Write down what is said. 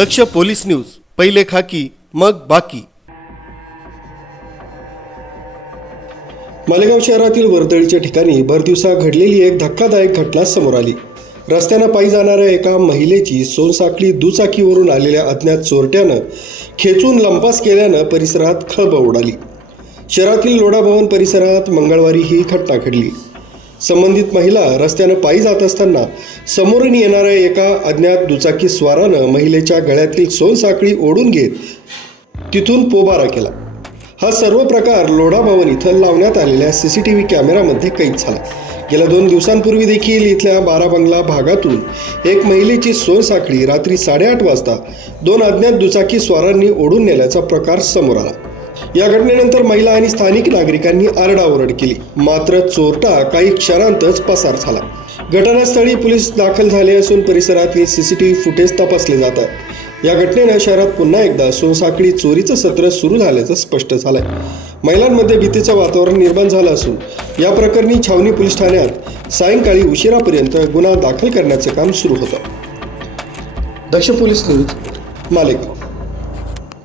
दक्ष police news पहिले खाकी मग बाकी. मालेगाव शहरातील वर्दळीच्या ठिकाणी भरदिवसा घडलेली एक धक्कादायक घटना समोर आली. रस्त्यानं पायी जाणाऱ्या एका महिलेची सोनसाखळी दुचाकीवरून आलेल्या अज्ञात चोरट्यानं खेचून लंपास केल्यानं परिसरात खळबळ उडाली. शहरातील लोढा भवन परिसरात मंगळवारी ही घटना घडली. संबंधित महिला रस्त्यानं पायी जात असताना समोरून येणाऱ्या एका अज्ञात दुचाकी स्वारानं महिलेच्या गळ्यातील सोनसाखळी ओढून घेत तिथून पोबारा केला. हा सर्व प्रकार लोढा भवन इथं लावण्यात आलेल्या सी सी टी व्ही कॅमेरामध्ये कैद झाला. गेल्या दोन दिवसांपूर्वी देखील इथल्या बारा बंगला भागातून एक महिलेची सोनसाखळी रात्री साडेआठ वाजता दोन अज्ञात दुचाकी स्वारांनी ओढून नेल्याचा प्रकार समोर आला. या घटनेनंतर महिला आणि स्थानिक नागरिकांनी आरडाओरड केली. मात्र चोरटा काही क्षणांतच पसार झाला. घटनास्थळी पोलीस दाखल झाले असून परिसरातील सीसीटीव्ही फुटेज तपासले जातात. या घटनेनं शहरात पुन्हा एकदा सोनसाखळी चोरीचं सत्र सुरू झाल्याचं स्पष्ट झालंय. महिलांमध्ये भीतीचं वातावरण निर्माण झालं असून या प्रकरणी छावणी पोलीस ठाण्यात सायंकाळी उशिरापर्यंत गुन्हा दाखल करण्याचं काम सुरू होतं. Daksh police news Malegaon.